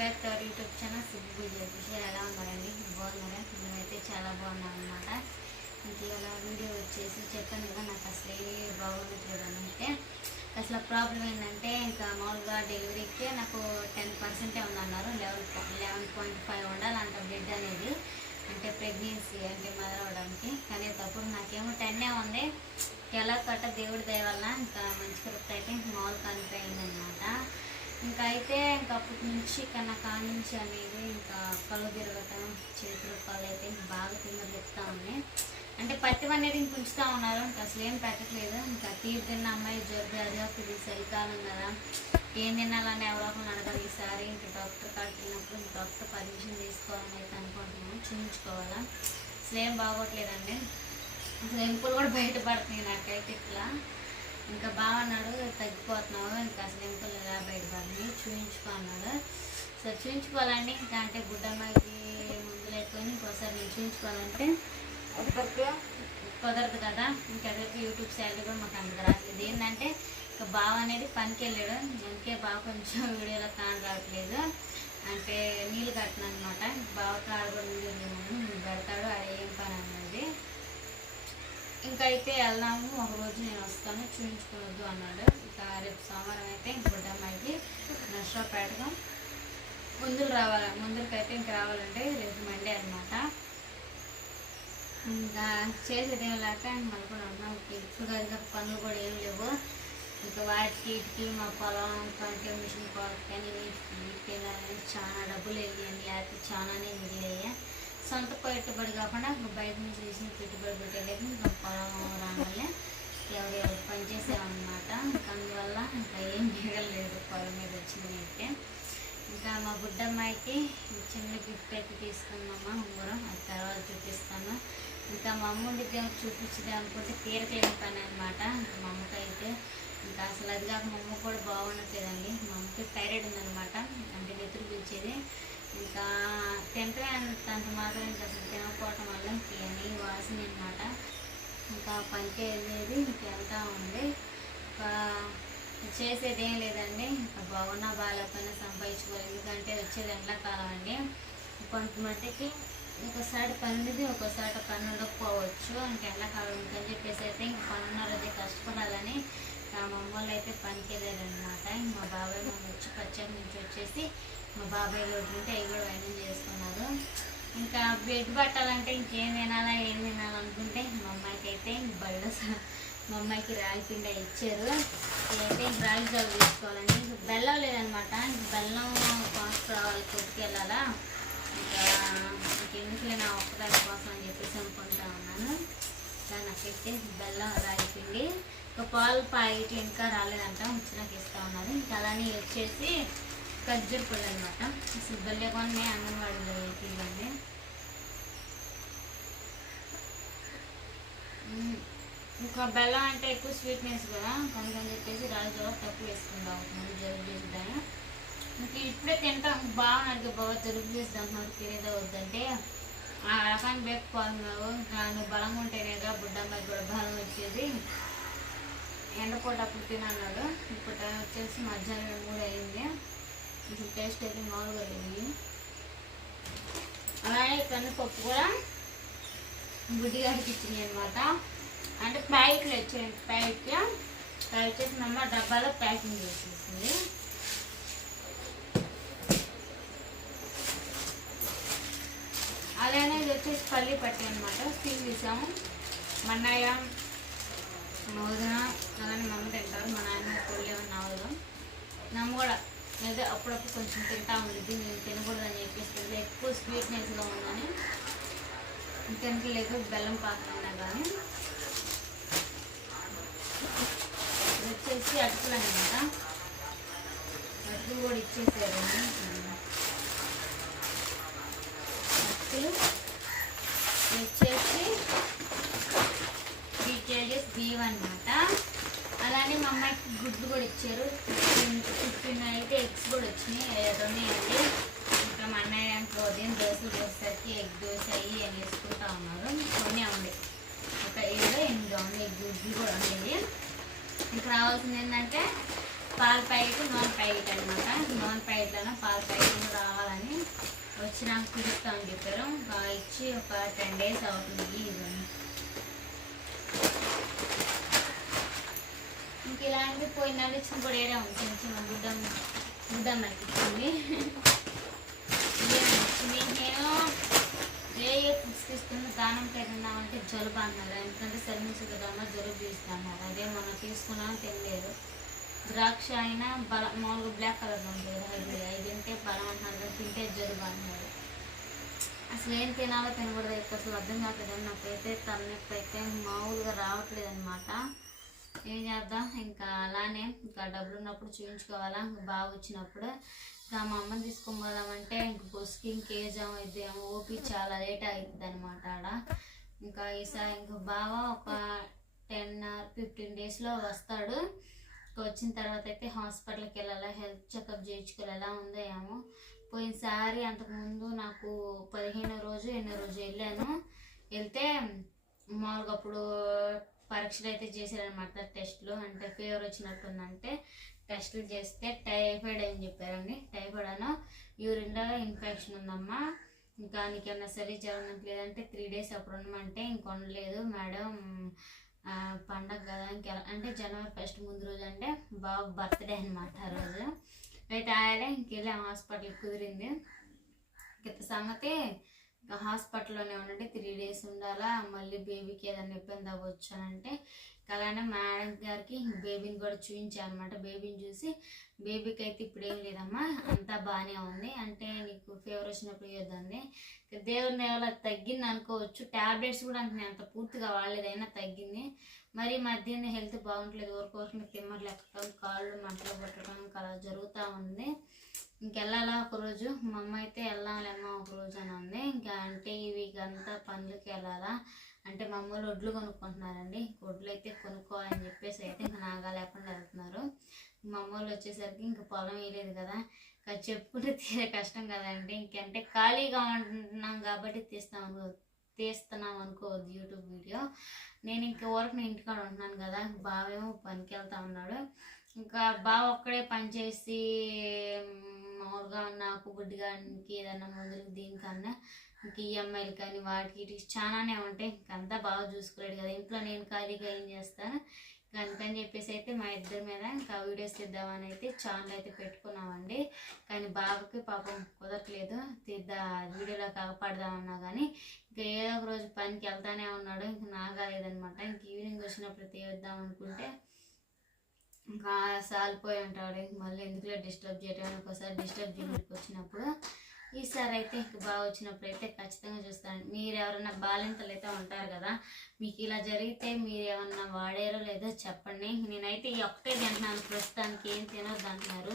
Back to our YouTube channel Sibbu Jagadeeshwar ఎలా ఉన్నారండి బాగున్నారా? మేమైతే చాలా బాగున్నాం అనమాట ఇంక ఇలా వీడియో వచ్చేసి చెప్పాను కదా నాకు అసలు ఏ బాగోట్లేదు అంటే. అసలు ప్రాబ్లం ఏంటంటే ఇంకా మామూలుగా డెలివరీకి నాకు టెన్ పర్సెంటే ఉందన్నారు. లెవెన్ లెవెన్ పాయింట్ ఫైవ్ ఉండాలంట బ్లడ్ అనేది. అంటే ప్రెగ్నెన్సీ అంటే మదర్ అవడానికి కానీ తప్పుడు నాకేమో టెన్నే ఉంది. ఎలా కట్ట దేవుడి దయ వల్ల ఇంకా మంచి కరెక్ట్ అయితే ఇంక మామూలు కనిపోయింది అనమాట ఇంకా అయితే ఇంకా అప్పటి నుంచి ఇంకా నా నుంచి అనేది ఇంకా కళ్ళు తిరగటం చేతులు కాళ్ళు అయితే బాగా తిమ్మలు చెప్తా ఉన్నాయి అంటే పత్యం అనేది ఇంక ఉంచుతా ఉన్నారు ఇంకా అసలు ఏం పెట్టట్లేదు. ఇంకా తీరు తిన్న అమ్మాయి జబ్బు అదే వస్తుంది చలికాలం కదా. ఏం తినాలని ఎవరో ఒకరు అడగాలి. ఈసారి ఇంక డాక్టర్ కాడికి వెళ్ళినప్పుడు ఇంక డాక్టర్ పర్మిషన్ తీసుకోవాలని అయితే అనుకుంటున్నాను. చూపించుకోవాలా అసలు ఏం బాగోట్లేదండి. అసలు ఎంపులు కూడా బయటపడుతున్నాయి నాకైతే ఇట్లా. ఇంకా బాగున్నాడు తగ్గిపోతున్నావు ఇంకా అసలు ఎంపులు ఎలా బయటపడుతున్నాయి చూపించుకో అన్నాడు. సరే చూపించుకోవాలండి ఇంకా అంటే గుడ్డమ్మకి ముందు లేకొని ఇంకోసారి నేను చూపించుకోవాలంటే ఒకరికి కుదరదు కదా. ఇంకెక్కడికి యూట్యూబ్ శాలరీ కూడా మాకు అంత రావట్లేదు. ఏంటంటే ఇంకా బావ అనేది పనికి వెళ్ళాడు. అందుకే బావ కొంచెం వీడియోలో కాని రావట్లేదు. అంటే నీళ్ళు కట్టిన అనమాట బావ కాడ కూడా నీళ్ళు పెడతాడు. అది ఏం పని అన్నది. ఇంకా అయితే వెళ్దాము ఒక రోజు నేను వస్తాను చూపించుకోవద్దు అన్నాడు. ఇంకా రేపు సోమవారం అయితే గుడ్డమ్మాయికి నష్టపేటగా ముందుకు రావాలి ముందుకైతే ఇంకా రావాలంటే రేపు మండే అనమాట ఇంకా చేసేది ఏం లేక మళ్ళీ కూడా ఉన్నాం. ఇప్పుడు కనుక పనులు కూడా ఏం లేవు. ఇంకా వాటికి ఇటుకి మా పొలం కంటే మిషన్ కొరకు కానీ వీటికి చాలా డబ్బులు వెళ్ళాయండి లేకపోతే చాలానే ఉంది. సొంత పెట్టుబడి కాకుండా బయట నుంచి తీసిన పెట్టుబడి పెట్టేటప్పుడు ఇంకా పొలం రాగానే పని పనిచేసామన్నమాట ఇంకా అందువల్ల ఇంకా ఏం మిగలలేదు పొలం మీద వచ్చింది అయితే. ఇంకా మా బుడ్డమ్మాయికి చిన్న గిఫ్ట్ అయితే తీసుకున్నామా ఉంగరం అది తర్వాత చూపిస్తాను. ఇంకా మా అమ్ముడి దగ్గర చూపించడం అనుకుంటే తీరకలేని పని అనమాట మా అమ్మకి అయితే ఇంకా అసలు అది కాక మా అమ్మ కూడా బాగుండట్లేదండి. మా అమ్మకి థైరాయిడ్ ఉందన్నమాట. అంటే నెత్తురు పిలిచేది ఇంకా తింటే అంత మాత్రం ఇంకా అసలు తినకపోవటం వల్ల ఇంక వాసన అనమాట ఇంకా పనికి వెళ్ళేది ఇంక వెళ్తూ ఉంది. ఇంకా చేసేది ఏం లేదండి. ఇంకా బాగున్నా బాగాలేకపోయినా సంపాదించుకోవాలి. ఎందుకంటే వచ్చేది ఎండాకాలం అండి. కొంతమందికి ఒకసారి పనిది ఒకసారి పని ఉండకపోవచ్చు ఇంక ఎండాకాలం ఉందని చెప్పేసి అయితే ఇంక పనున్నది కష్టపడాలని మా మమ్మల్ని అయితే పనికి వెళ్ళారనమాట మా బాబాయ్ మా వచ్చి పచ్చడి నుంచి వచ్చేసి మా బాబాయ్ ఉంటే అవి కూడా వైద్యం చేసుకున్నారు. ఇంకా బెడ్ పట్టాలంటే ఇంకేం తినాలా ఏం తినాలనుకుంటే మా అమ్మాయికి అయితే బళ్ళ మా అమ్మాయికి రాగి పిండ ఇచ్చారు. అయితే ఇంక రాగి జాబ్ తీసుకోవాలండి ఇంక బెల్లం లేదనమాట ఇంక బెల్లం రావాలి కొట్టుకెళ్ళాలా. ఇంకా ఇంకెందుకులే నా ఒక్కదాని కోసం అని చెప్పేసి అనుకుంటా ఉన్నాను. ఇంకా బెల్లం రాగి పిండి ఒక పాలు ప్యాకెట్ ఇంకా రాలేదంట వచ్చినాక ఇస్తా ఉన్నారు ఇంకా అలానే వచ్చేసి ఖర్జూర పళ్ళు అనమాట అసలు బెల్లే కొన్ని అంగన్వాడీలో ఇవ్వండి ఇంకా బెల్లం అంటే ఎక్కువ స్వీట్నెస్ కదా అందుకని చెప్పేసి రాజు తక్కువ వేసుకుందాం జరుగు జలుబు చేద్దాం ఇప్పుడే తింటాం బాగున్నాడు బాగా జరుగు చేద్దాం అంటున్నాడు తినేదా వద్దంటే. ఆ రకాన్ని బెక్కున్నావు నువ్వు బలంగా ఉంటేనేగా బుడ్డమ్మాయి కూడా బలం వచ్చేది. ఎండపూట తినన్నాడు ఇప్పుడు టైం వచ్చేసి మధ్యాహ్నం మూడు అయింది. ఇప్పుడు టేస్ట్ అయితే మామూలుగా లేదు. అలాగే కందిపప్పు కూడా బుడ్డి గారికి ఇచ్చింది అనమాట అంటే ప్యాకెట్లు వచ్చాయి ప్యాకెట్ ప్యాకెట్ వచ్చేసి మా అమ్మ డబ్బాలో ప్యాకింగ్ చేసేసింది. అలానే ఇది వచ్చేసి పల్లి పట్టి అనమాట స్టీల్ తీసాము. మా అన్నయ్య అలానే మా తింటారు. మా నాయన కొల్లేమని నా వదిన నమ్మ కూడా ఏదో అప్పుడప్పుడు కొంచెం తింటా ఉండేది నేను తినకూడదని చెప్పేసి ఎక్కువ స్వీట్నెస్గా ఉందని. తినట్లేదు బెల్లం పాకం కానీ వచ్చేసి అటుకులు అనమాట అటుకులు కూడా ఇచ్చేసారు. అటుకులు. వచ్చేసి త్రీ కేజీస్ బియ్యం అనమాట అలానే మా అమ్మాయికి గుడ్లు కూడా ఇచ్చారు. ఫిఫ్టీన్ అయితే ఎగ్స్ కూడా వచ్చినాయి. రెండు అండి. ఇంకా మా అన్నయ్య దాంట్లో ఉదయం దోశలు వేసేసరికి ఎగ్ దోశ అయ్యి అని వేసుకుంటా ఉన్నారు. కొన్ని ఉంది ఒక ఏదో ఎనిమిది ఉంది ఎగ్ గుడ్లు కూడా ఉండేది ఇంకా రావాల్సింది ఏంటంటే పాల ప్యాకెట్ నాన్ ప్యాకెట్ అనమాట నాన్ ప్యాకెట్లోనే పాల ప్యాకెట్ రావాలని వచ్చి నాకు పిలుస్తామని చెప్పారు. ఇచ్చి ఒక టెన్ డేస్ అవుతుంది ఇవన్నీ. ఇంక ఇలాంటివి పోయిన చిన్న ఇచ్చిన ఉంది చిన్న చిన్న గుడ్డ గుడ్డ నాకు నేను? ఏ ఏ ఫుడ్స్ తీసుకున్న దానం తిన్నామంటే జలుబు అన్నారు. ఎందుకంటే సెల్మిస్ కదమ్మా జలుబు తీస్తా అదే మనం తీసుకున్నాం తినలేదు. ద్రాక్ష అయినా బల మామూలుగా బ్లాక్ కలర్ ఉంటుంది ఐదు ఐదు తింటే బలం అన్నారు తింటే జలుబు అన్నారు అసలు ఏం తినాలో తినకూడదు ఎక్కువ అసలు అర్థం కావట్లేదు. నాకైతే తలనొప్పి అయితే మామూలుగా రావట్లేదు అనమాట ఏం చేద్దాం? ఇంకా అలానే ఇంకా డబ్బులు ఉన్నప్పుడు చూపించుకోవాలా ఇంకా బాగా వచ్చినప్పుడు. ఇంకా మా అమ్మని తీసుకొని పోదామంటే ఇంక బస్కి ఇంకేజాం అయితే ఓపి చాలా లేట్ అవుతుంది అనమాట ఆడ. ఇంకా ఈసారి ఇంక బాగా ఒక టెన్ ఆర్ ఫిఫ్టీన్ డేస్లో వస్తాడు. ఇంకా వచ్చిన తర్వాత అయితే హాస్పిటల్కి వెళ్ళాలా? హెల్త్ చెకప్ చేయించుకోవాలి. ఎలా ఉందో ఏమో. పోయినసారి అంతకుముందు నాకు పదిహేనో రోజు ఎన్నో రోజు వెళ్ళాను. వెళ్తే మామూలుగా అప్పుడు పరీక్షలు అయితే చేశారనమాట టెస్ట్లు. అంటే ఫీవర్ వచ్చినట్టుందంటే టెస్టులు చేస్తే టైఫాయిడ్ అని చెప్పారండి. టైఫాయిడ్ అను యూరిన్లో ఇన్ఫెక్షన్ ఉందమ్మా. ఇంకా నీకేమన్నా సరే జరగడం లేదంటే త్రీ డేస్ అప్పుడు ఉండమంటే ఇంకొనలేదు మేడం పండగ కదా ఇంకా అంటే జనవరి ఫస్ట్ ముందు రోజు అంటే బాబు బర్త్డే అనమాట ఆ రోజు. అయితే ఆయనే ఇంకెళ్ళాం హాస్పిటల్కి కుదిరింది గత సంగతి ఇంకా హాస్పిటల్లోనే ఉండండి త్రీ డేస్ ఉండాలా మళ్ళీ బేబీకి ఏదైనా ఇబ్బంది అవ్వచ్చు అని అంటే అలానే మేడం గారికి బేబీని కూడా చూపించాను అనమాట బేబీని చూసి బేబీకి అయితే ఇప్పుడు ఏం లేదమ్మా అంతా బాగానే ఉంది. అంటే నీకు ఫీవర్ వచ్చినప్పుడు ఏదండి దేవుని దేవాల తగ్గింది అనుకోవచ్చు. ట్యాబ్లెట్స్ కూడా అంత నేను అంత పూర్తిగా వాడలేదైనా తగ్గింది. మరి మధ్యాహ్నం హెల్త్ బాగుంటలేదు ఊరుకోసం తిమ్మలు ఎక్కడం కాళ్ళు మంటలు పట్టడం అలా జరుగుతూ ఉంది. ఇంకెళ్ళాలా ఒకరోజు? మా అమ్మ అయితే వెళ్దాంలేమ్మా ఒకరోజు అని ఉంది. ఇంకా అంటే ఇవి వీక్ అంతా పనులకి వెళ్ళాలా? అంటే మా అమ్మలు వడ్లు కొనుక్కుంటున్నారండి. వడ్లు అయితే కొనుక్కోవాలని చెప్పేసి అయితే ఇంకా నాగా లేకుండా వెళ్తున్నారు. మా అమ్మలు వచ్చేసరికి ఇంకా పొలం వేయలేదు కదా. ఇంకా చెప్పుకుంటే తీరే కష్టం కదండి. ఇంకంటే ఖాళీగా ఉంటున్నాం కాబట్టి తీస్తాం అనుకో తీస్తున్నాం అనుకోవద్దు యూట్యూబ్ వీడియో. నేను ఇంకా వరకు నేను ఇంటికాడ ఉంటున్నాను కదా. బావేమో పనికి వెళ్తా ఉన్నాడు. ఇంకా బావ ఒక్కడే పని చేసి మామూలుగా నాకు బుడ్డిగానికి ఏదైనా మందులకు దీనికన్నా ఈఎంఐలు కానీ వాటికి చాలానే ఉంటాయి. ఇంకంతా బాగా చూసుకోలేడు కదా. ఇంట్లో నేను ఖాళీగా ఏం చేస్తాను? ఇంకా అందుకని చెప్పేసి అయితే మా ఇద్దరి మీద ఇంకా వీడియోస్ తీద్దామని అయితే ఛానల్ అయితే పెట్టుకున్నామండి. కానీ బాబుకి పాపం కుదరట్లేదు. తీద్దా వీడియోలో కాపాడదామన్నా కానీ ఇంకా ఏదో ఒక రోజు పనికి వెళ్తానే ఉన్నాడు. ఇంక నాగలేదనమాట ఇంక ఈవినింగ్ వచ్చినప్పుడు తీద్దాం అనుకుంటే ఇంకా సాలిపోయి ఉంటాడు. మళ్ళీ ఎందుకులే డిస్టర్బ్ చేయడం ఒకసారి డిస్టర్బ్ చేయడానికి వచ్చినప్పుడు ఈసారి అయితే ఇంక బాగా వచ్చినప్పుడు అయితే ఖచ్చితంగా చూస్తాను. మీరు ఎవరైనా బాలింతలు అయితే ఉంటారు కదా మీకు ఇలా జరిగితే మీరు ఏమన్నా వాడారో లేదో చెప్పండి. నేనైతే ఈ ఒక్కటే తింటున్నాను. ప్రస్తుతానికి ఏం తినొద్దు అంటున్నారు.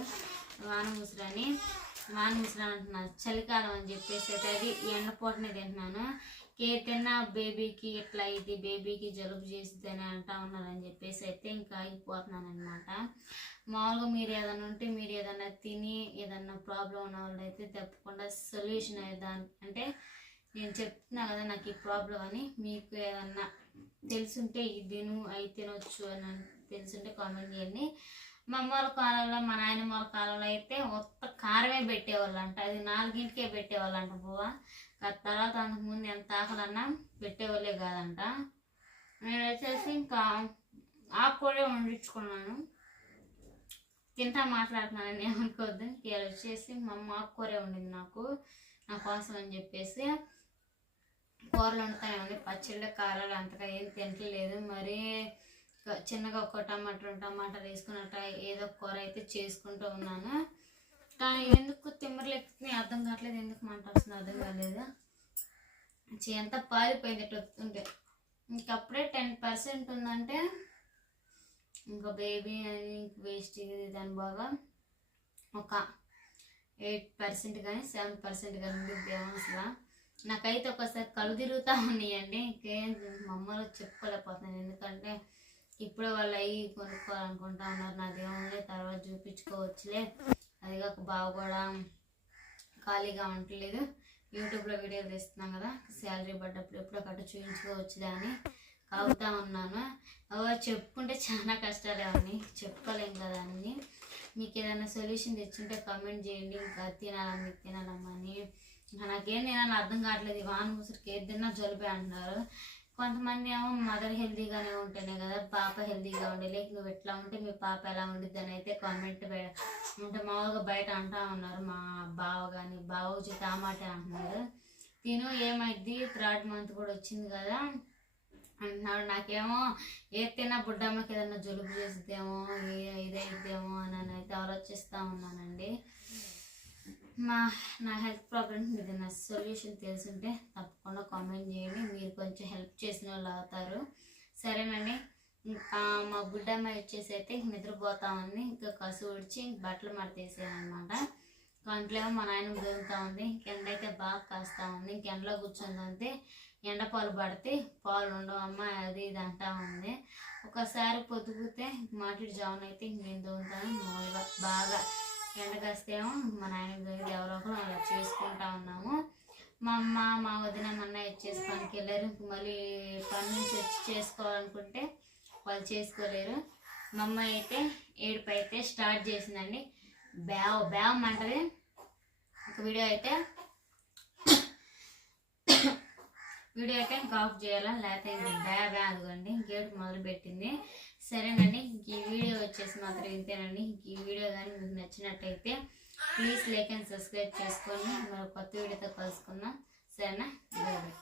వాన ముసురని వాన ముసురు అంటున్నారు. చలికాలం అని చెప్పేసి అయితే అది ఎండపోటనే తింటున్నాను. ఏదైనా బేబీకి ఇట్లా ఇది బేబీకి జలుబు చేసింది అని అంటా ఉన్నారని చెప్పేసి అయితే ఇంకా ఆగిపోతున్నాను అనమాట మామూలుగా మీరు ఏదైనా ఉంటే మీరు ఏదైనా తిని ఏదైనా ప్రాబ్లం ఉన్న వాళ్ళు అయితే తప్పకుండా సొల్యూషన్ అయ్యేదాన్ని అంటే నేను చెప్తున్నా కదా నాకు ఈ ప్రాబ్లం అని మీకు ఏదన్నా తెలుసుంటే ఇది తిను అవి తినొచ్చు అని తెలుసుంటే కామెంట్ చేయండి. మా అమ్మ వాళ్ళ కాలంలో మా నాయనమ్మ వాళ్ళ కాలంలో అయితే మొత్తం కారమే పెట్టేవాళ్ళు అంట అది నాలుగింటికే పెట్టేవాళ్ళు అంట బువ్వ. ఆ తర్వాత అంతకుముందు ఎంత ఆకలన్నా పెట్టేవాళ్ళే కాదంట. నేను వచ్చేసి ఇంకా ఆకుకూరే వండించుకున్నాను. తింటా మాట్లాడుతున్నాను ఏమనుకోవద్దు. ఇవాళ వచ్చేసి మా అమ్మ ఆకుకూరే వండింది నాకు. నా కోసం అని చెప్పేసి కూరలు వండుతానే ఉంది. పచ్చళ్ళు కారాలు అంతగా ఏం తింటలేదు మరి చిన్నగా ఒక టమాటా రెండు టమాటాలు ఏదో కూర అయితే చేసుకుంటూ ఉన్నాను. కానీ ఎందుకు తిమ్మర్లు ఎక్కుతున్నాయి అర్థం కావట్లేదు. ఎందుకు మంట వస్తుంది? అర్థం కాలేదు? చే- ఎంత పారిపోయింది ఇట్లా వస్తుంటే. ఇంకప్పుడే టెన్ పర్సెంట్ ఉందంటే ఇంకా బేబీ అని వేస్ట్ ఇది దాని బాగా ఒక ఎయిట్ పర్సెంట్ కానీ సెవెన్ పర్సెంట్ కానీ ఉంది అసలు నాకైతే ఒకసారి కళ్ళు తిరుగుతూ ఉన్నాయండి. ఇంకేం మా అమ్మలో చెప్పుకోలేకపోతున్నాను ఎందుకంటే ఇప్పుడే వాళ్ళు అవి కొనుక్కోవాలనుకుంటా ఉన్నారు. నాది తర్వాత చూపించుకోవచ్చులే. అది కాక బాగా కూడా ఖాళీగా ఉండలేదు యూట్యూబ్లో వీడియోలు తీస్తున్నాం కదా శాలరీ పడ్డప్పుడు ఎప్పుడో కట్ట చూపించుకోవచ్చులే అని అవుతా ఉన్నాను. చెప్పుకుంటే చాలా కష్టాలే అవన్నీ చెప్పుకోలేం కదా అన్ని. మీకు ఏదైనా సొల్యూషన్ తెచ్చుంటే కమెంట్ చేయండి. ఇంకా తినాలా మీకు తినాలమ్మా అని. నాకేం తినాలని అర్థం కావట్లేదు. ఈ వాన ముసురుకి ఏది తిన్నా జలుబే అంటున్నారు. కొంతమంది ఏమో మదర్ హెల్తీగానే ఉంటేనే కదా పాప హెల్తీగా ఉండే. లేక నువ్వు ఎట్లా ఉంటే మీ పాప ఎలా ఉండిద్ది అని అయితే కామెంట్ అంటే మామూలుగా బయట అంటా ఉన్నారు. మా బావ కానీ బావ వచ్చి టమాటే అంటున్నారు. తిను ఏమైద్ది? థర్డ్ మంత్ కూడా వచ్చింది కదా. అంటున్నాడు నాకేమో ఏది తిన్నా బుడ్డమ్మకి ఏదన్నా జలుబు చేసిద్దేమో ఏ- ఇదైద్దేమో అని అని అయితే ఆలోచిస్తూ ఉన్నానండి. మా నా హెల్త్ ప్రాబ్లమ్స్ మీద నా సొల్యూషన్ తెలుసుంటే తప్పకుండా కామెంట్ చేయండి. మీరు కొంచెం హెల్ప్ చేసిన వాళ్ళు అవుతారు. సరేనండి. ఇంకా మా గుడ్డమ్మ వచ్చేసి అయితే నిద్రపోతామని ఇంకా కసు ఉడిచి బట్టలు మడతేసాను అనమాట మా నాయన దొరుకుతా ఉంది. ఎండ అయితే బాగా కాస్తా ఉంది. ఇంక ఎండలో కూర్చుందంటే ఎండ పాలు పడితే పాలు అమ్మ అది ఇది అంటా ఉంది. ఒకసారి పొద్దుగుతే మాటి జామున అయితే నేను దొరుకుతాను మామూలుగా బాగా ఎండ కాస్తేమో మా నాయన దొరికి ఎవరో ఒకరు అలా చేసుకుంటా ఉన్నాము. మా అమ్మ మా వదిన మా అన్నయ్య వచ్చేసి పనికి వెళ్ళారు. మళ్ళీ పని నుంచి వచ్చి చేసుకోవాలనుకుంటే వాళ్ళు చేసుకోలేరు. మా అమ్మ అయితే ఏడుపు అయితే స్టార్ట్ చేసిందండి. బ్యావ్ బ్యావ్ అంటది ఒక వీడియో అయితే వీడియో అయితే ఇంకా ఆఫ్ చేయాలా? లేకపోతే బ్యా బ్యా అదిగోండి. గేట్ మొదలు పెట్టింది సరేనండి. ఈ వీడియో వచ్చేసి మాత్రం ఇంతేనండి. ఈ వీడియో కానీ మీకు నచ్చినట్టయితే ప్లీజ్ లైక్ అండ్ సబ్స్క్రైబ్ చేసుకొని మరి కొత్త వీడియోతో కలుసుకుందాం. సరేనా? Bye bye